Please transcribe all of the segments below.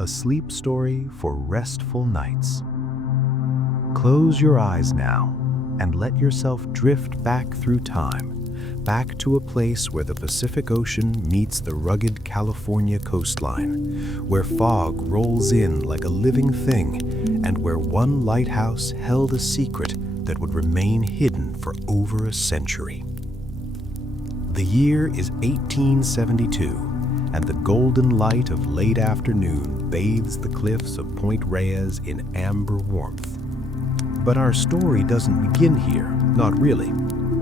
a sleep story for restful nights. Close your eyes now and let yourself drift back through time, back to a place where the Pacific Ocean meets the rugged California coastline, where fog rolls in like a living thing, and where one lighthouse held a secret that would remain hidden for over a century. The year is 1872, and the golden light of late afternoon bathes the cliffs of Point Reyes in amber warmth. But our story doesn't begin here, not really.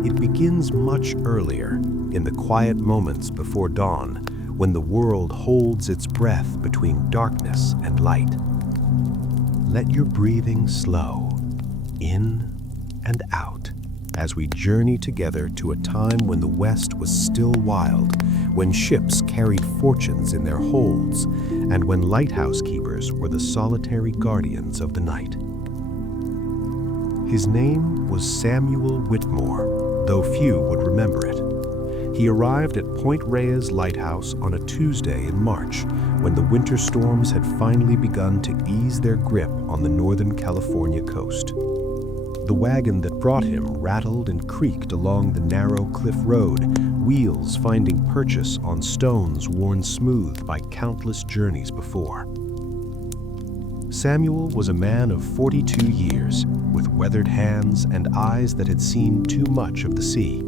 It begins much earlier, in the quiet moments before dawn, when the world holds its breath between darkness and light. Let your breathing slow, in and out, as we journey together to a time when the West was still wild, when ships carried fortunes in their holds, and when lighthouse keepers were the solitary guardians of the night. His name was Samuel Whitmore, though few would remember it. He arrived at Point Reyes Lighthouse on a Tuesday in March, when the winter storms had finally begun to ease their grip on the Northern California coast. The wagon that brought him rattled and creaked along the narrow cliff road, wheels finding purchase on stones worn smooth by countless journeys before. Samuel was a man of 42 years, with weathered hands and eyes that had seen too much of the sea.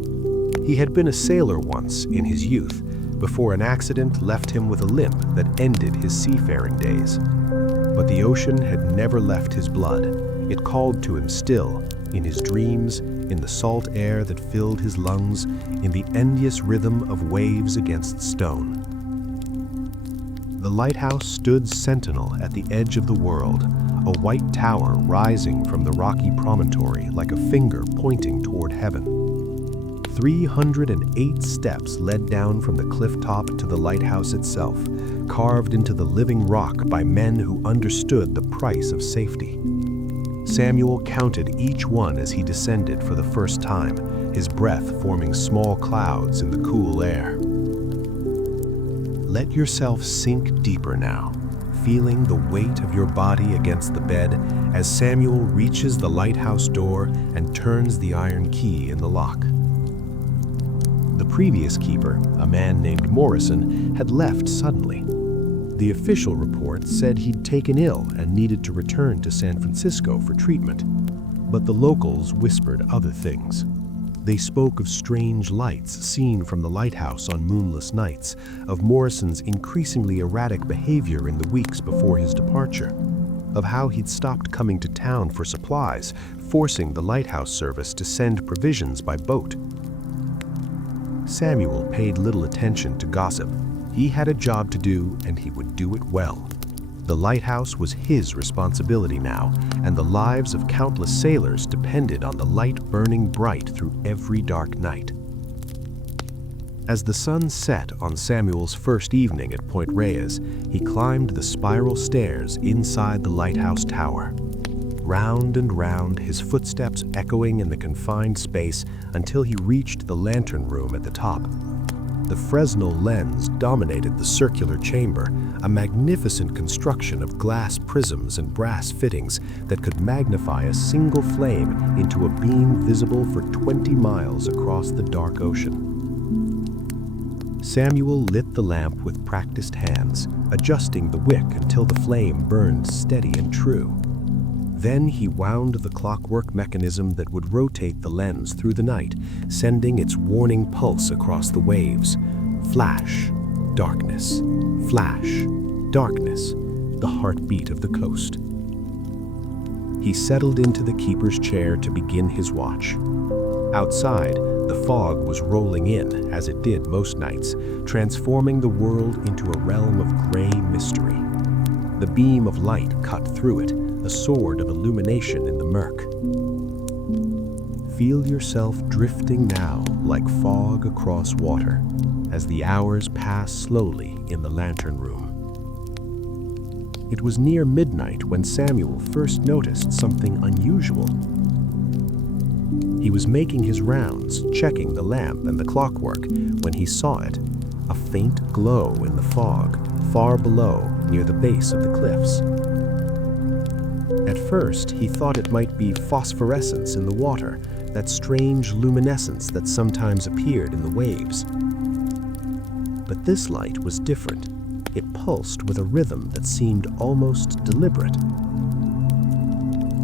He had been a sailor once in his youth, before an accident left him with a limp that ended his seafaring days. But the ocean had never left his blood. It called to him still, in his dreams, in the salt air that filled his lungs, in the endless rhythm of waves against stone. The lighthouse stood sentinel at the edge of the world, a white tower rising from the rocky promontory like a finger pointing toward heaven. 308 steps led down from the cliff top to the lighthouse itself, carved into the living rock by men who understood the price of safety. Samuel counted each one as he descended for the first time, his breath forming small clouds in the cool air. Let yourself sink deeper now, feeling the weight of your body against the bed as Samuel reaches the lighthouse door and turns the iron key in the lock. The previous keeper, a man named Morrison, had left suddenly. The official report said he'd taken ill and needed to return to San Francisco for treatment, but the locals whispered other things. They spoke of strange lights seen from the lighthouse on moonless nights, of Morrison's increasingly erratic behavior in the weeks before his departure, of how he'd stopped coming to town for supplies, forcing the lighthouse service to send provisions by boat. Samuel paid little attention to gossip. He had a job to do, and he would do it well. The lighthouse was his responsibility now, and the lives of countless sailors depended on the light burning bright through every dark night. As the sun set on Samuel's first evening at Point Reyes, he climbed the spiral stairs inside the lighthouse tower. Round and round, his footsteps echoing in the confined space until he reached the lantern room at the top. The Fresnel lens dominated the circular chamber, a magnificent construction of glass prisms and brass fittings that could magnify a single flame into a beam visible for 20 miles across the dark ocean. Samuel lit the lamp with practiced hands, adjusting the wick until the flame burned steady and true. Then he wound the clockwork mechanism that would rotate the lens through the night, sending its warning pulse across the waves. Flash, darkness, flash, darkness, the heartbeat of the coast. He settled into the keeper's chair to begin his watch. Outside, the fog was rolling in, as it did most nights, transforming the world into a realm of gray mystery. The beam of light cut through it, a sword of illumination in the murk. Feel yourself drifting now like fog across water as the hours pass slowly in the lantern room. It was near midnight when Samuel first noticed something unusual. He was making his rounds, checking the lamp and the clockwork, when he saw it, a faint glow in the fog, far below, near the base of the cliffs. At first, he thought it might be phosphorescence in the water, that strange luminescence that sometimes appeared in the waves. But this light was different. It pulsed with a rhythm that seemed almost deliberate.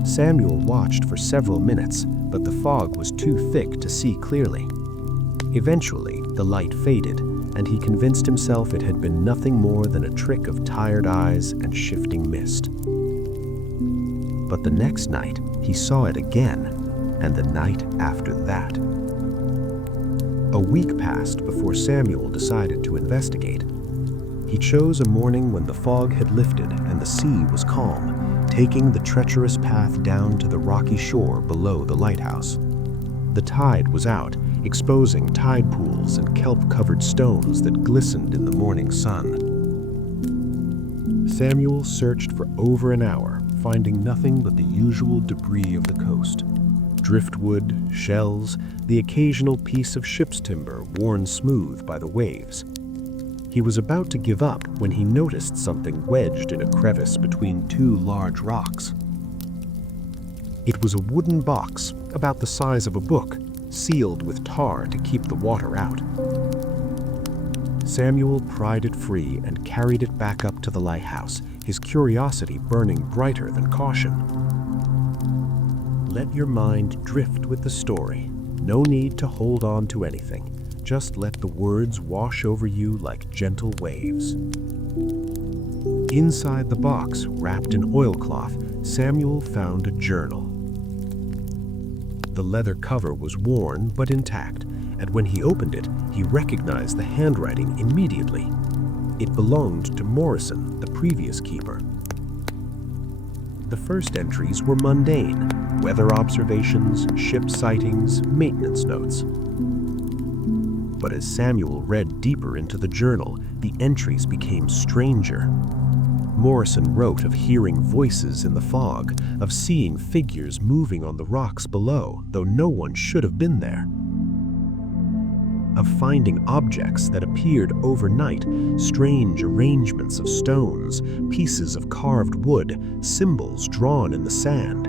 Samuel watched for several minutes, but the fog was too thick to see clearly. Eventually, the light faded, and he convinced himself it had been nothing more than a trick of tired eyes and shifting mist. But the next night, he saw it again, and the night after that. A week passed before Samuel decided to investigate. He chose a morning when the fog had lifted and the sea was calm, taking the treacherous path down to the rocky shore below the lighthouse. The tide was out, exposing tide pools and kelp-covered stones that glistened in the morning sun. Samuel searched for over an hour, finding nothing but the usual debris of the coast. Driftwood, shells, the occasional piece of ship's timber worn smooth by the waves. He was about to give up when he noticed something wedged in a crevice between two large rocks. It was a wooden box, about the size of a book, sealed with tar to keep the water out. Samuel pried it free and carried it back up to the lighthouse, his curiosity burning brighter than caution. Let your mind drift with the story. No need to hold on to anything. Just let the words wash over you like gentle waves. Inside the box, wrapped in oilcloth, Samuel found a journal. The leather cover was worn but intact, and when he opened it, he recognized the handwriting immediately. It belonged to Morrison, the previous keeper. The first entries were mundane: weather observations, ship sightings, maintenance notes. But as Samuel read deeper into the journal, the entries became stranger. Morrison wrote of hearing voices in the fog, of seeing figures moving on the rocks below, though no one should have been there. Of finding objects that appeared overnight, strange arrangements of stones, pieces of carved wood, symbols drawn in the sand.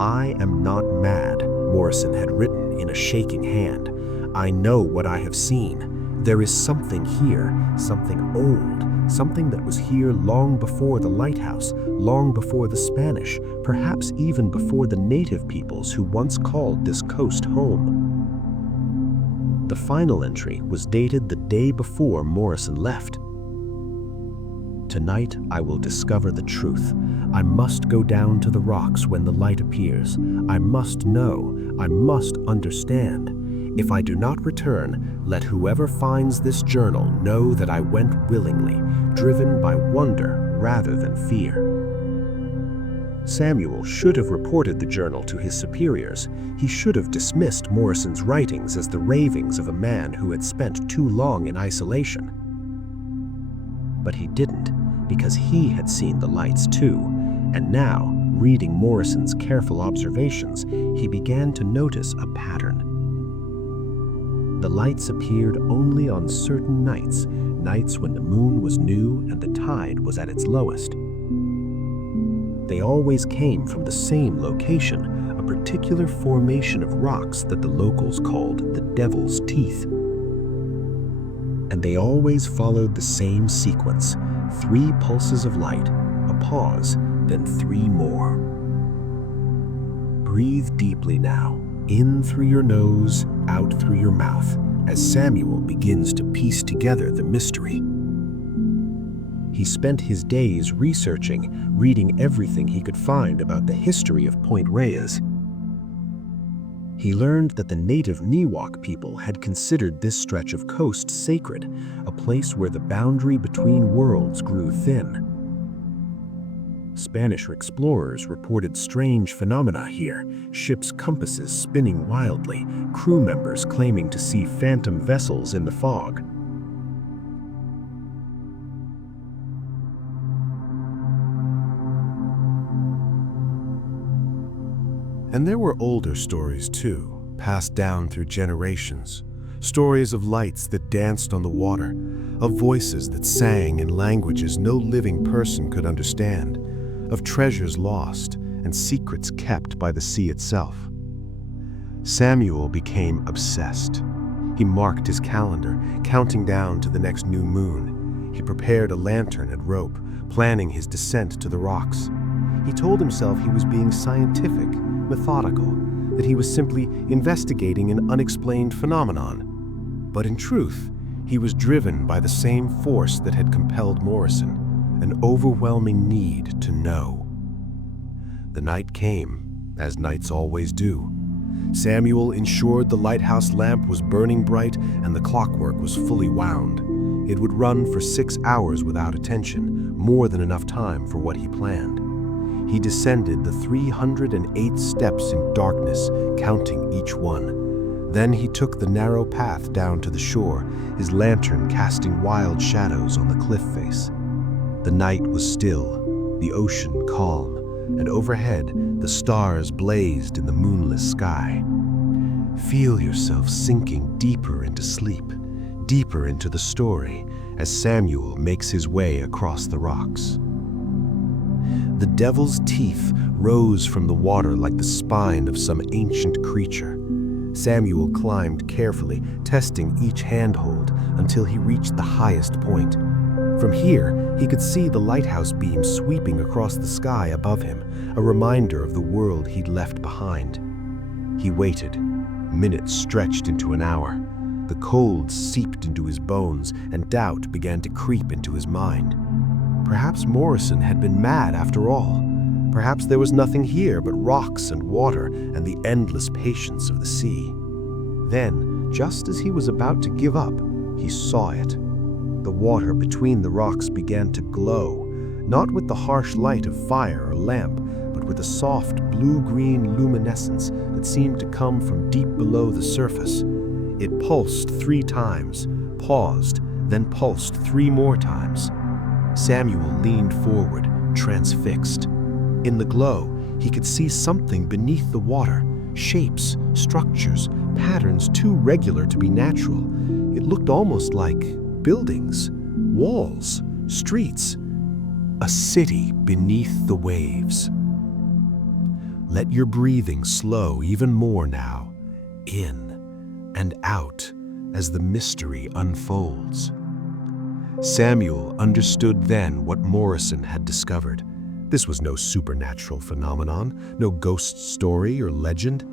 "I am not mad," Morrison had written in a shaking hand. "I know what I have seen. There is something here, something old, something that was here long before the lighthouse, long before the Spanish, perhaps even before the native peoples who once called this coast home." The final entry was dated the day before Morrison left. "Tonight I will discover the truth. I must go down to the rocks when the light appears. I must know. I must understand. If I do not return, let whoever finds this journal know that I went willingly, driven by wonder rather than fear." Samuel should have reported the journal to his superiors. He should have dismissed Morrison's writings as the ravings of a man who had spent too long in isolation. But he didn't, because he had seen the lights too, and now, reading Morrison's careful observations, he began to notice a pattern. The lights appeared only on certain nights, nights when the moon was new and the tide was at its lowest. They always came from the same location, a particular formation of rocks that the locals called the Devil's Teeth. And they always followed the same sequence: 3 pulses of light, a pause, then 3 more. Breathe deeply now, in through your nose, out through your mouth, as Samuel begins to piece together the mystery. He spent his days researching, reading everything he could find about the history of Point Reyes. He learned that the native Miwok people had considered this stretch of coast sacred, a place where the boundary between worlds grew thin. Spanish explorers reported strange phenomena here: ships' compasses spinning wildly, crew members claiming to see phantom vessels in the fog. And there were older stories too, passed down through generations. stories of lights that danced on the water, of voices that sang in languages no living person could understand, of treasures lost and secrets kept by the sea itself. Samuel became obsessed. He marked his calendar, counting down to the next new moon. He prepared a lantern and rope, planning his descent to the rocks. He told himself he was being scientific, methodical, that he was simply investigating an unexplained phenomenon. But in truth, he was driven by the same force that had compelled Morrison, an overwhelming need to know. The night came, as nights always do. Samuel ensured the lighthouse lamp was burning bright and the clockwork was fully wound. It would run for 6 hours without attention, more than enough time for what he planned. He descended the 308 steps in darkness, counting each one. Then he took the narrow path down to the shore, his lantern casting wild shadows on the cliff face. The night was still, the ocean calm, and overhead the stars blazed in the moonless sky. Feel yourself sinking deeper into sleep, deeper into the story, as Samuel makes his way across the rocks. The devil's teeth rose from the water like the spine of some ancient creature. Samuel climbed carefully, testing each handhold until he reached the highest point. From here, he could see the lighthouse beam sweeping across the sky above him, a reminder of the world he'd left behind. He waited. Minutes stretched into an hour. The cold seeped into his bones, and doubt began to creep into his mind. Perhaps Morrison had been mad after all. Perhaps there was nothing here but rocks and water and the endless patience of the sea. Then, just as he was about to give up, he saw it. The water between the rocks began to glow, not with the harsh light of fire or lamp, but with a soft blue-green luminescence that seemed to come from deep below the surface. It pulsed 3 times, paused, then pulsed 3 more times. Samuel leaned forward, transfixed. In the glow, he could see something beneath the water, shapes, structures, patterns too regular to be natural. It looked almost like buildings, walls, streets, a city beneath the waves. Let your breathing slow even more now, in and out as the mystery unfolds. Samuel understood then what Morrison had discovered. This was no supernatural phenomenon, no ghost story or legend.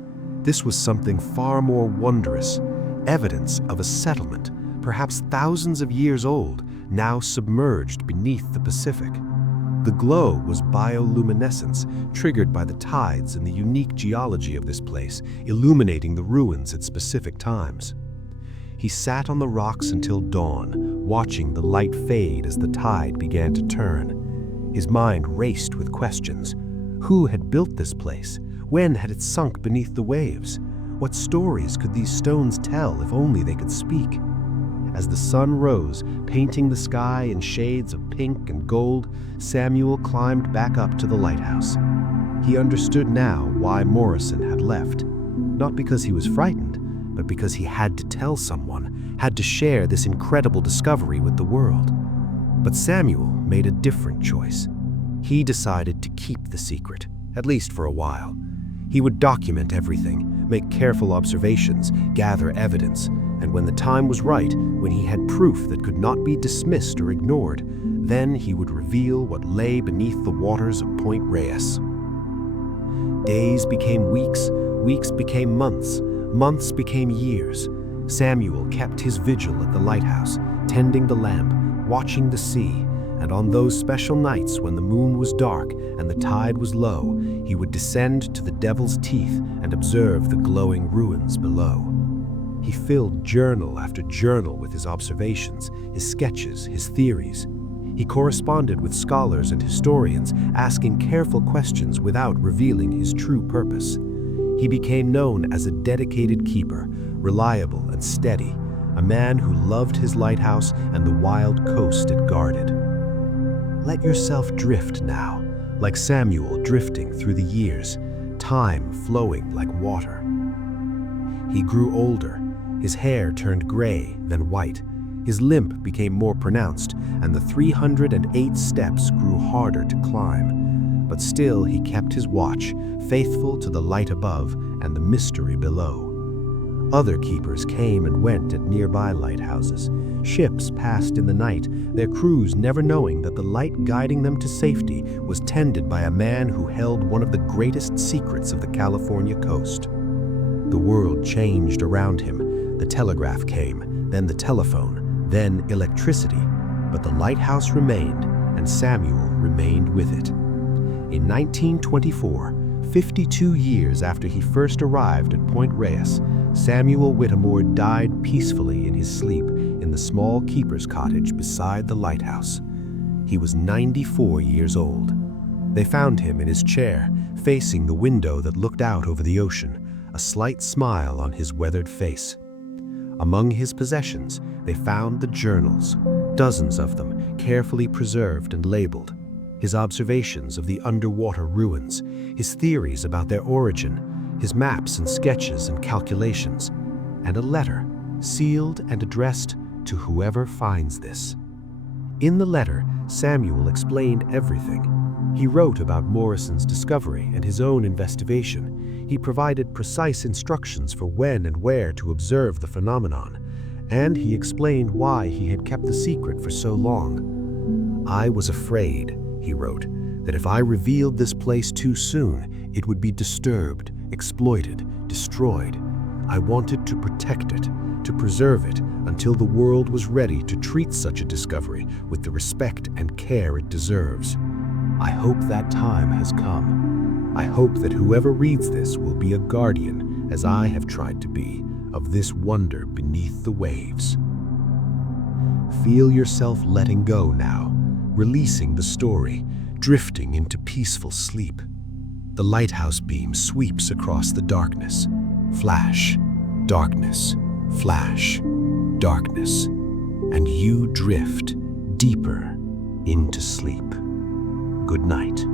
This was something far more wondrous, evidence of a settlement, perhaps thousands of years old, now submerged beneath the Pacific. The glow was bioluminescence, triggered by the tides and the unique geology of this place, illuminating the ruins at specific times. He sat on the rocks until dawn, watching the light fade as the tide began to turn. His mind raced with questions. Who had built this place? When had it sunk beneath the waves? What stories could these stones tell if only they could speak? As the sun rose, painting the sky in shades of pink and gold, Samuel climbed back up to the lighthouse. He understood now why Morrison had left. Not because he was frightened, but because he had to tell someone, had to share this incredible discovery with the world. But Samuel made a different choice. He decided to keep the secret, at least for a while. He would document everything, make careful observations, gather evidence, and when the time was right, when he had proof that could not be dismissed or ignored, then he would reveal what lay beneath the waters of Point Reyes. Days became weeks, weeks became months, months became years. Samuel kept his vigil at the lighthouse, tending the lamp, watching the sea, and on those special nights when the moon was dark and the tide was low, he would descend to the Devil's Teeth and observe the glowing ruins below. He filled journal after journal with his observations, his sketches, his theories. He corresponded with scholars and historians, asking careful questions without revealing his true purpose. He became known as a dedicated keeper, reliable and steady, a man who loved his lighthouse and the wild coast it guarded. Let yourself drift now, like Samuel drifting through the years, time flowing like water. He grew older, His hair turned gray, then white. His limp became more pronounced, and the 308 steps grew harder to climb. But still he kept his watch, faithful to the light above and the mystery below. Other keepers came and went at nearby lighthouses. Ships passed in the night, their crews never knowing that the light guiding them to safety was tended by a man who held one of the greatest secrets of the California coast. The world changed around him. The telegraph came, then the telephone, then electricity. But the lighthouse remained, and Samuel remained with it. In 1924, 52 years after he first arrived at Point Reyes, Samuel Whitmore died peacefully in his sleep in the small keeper's cottage beside the lighthouse. He was 94 years old. They found him in his chair, facing the window that looked out over the ocean, a slight smile on his weathered face. Among his possessions, they found the journals, dozens of them carefully preserved and labeled. His observations of the underwater ruins, his theories about their origin, his maps and sketches and calculations, and a letter sealed and addressed to whoever finds this. In the letter, Samuel explained everything. He wrote about Morrison's discovery and his own investigation. He provided precise instructions for when and where to observe the phenomenon, and he explained why he had kept the secret for so long. "I was afraid," he wrote, "that if I revealed this place too soon, it would be disturbed, exploited, destroyed. I wanted to protect it, to preserve it until the world was ready to treat such a discovery with the respect and care it deserves. I hope that time has come. I hope that whoever reads this will be a guardian, as I have tried to be, of this wonder beneath the waves." Feel yourself letting go now, releasing the story, drifting into peaceful sleep. The lighthouse beam sweeps across the darkness. Flash, darkness, flash, darkness, and you drift deeper into sleep. Good night.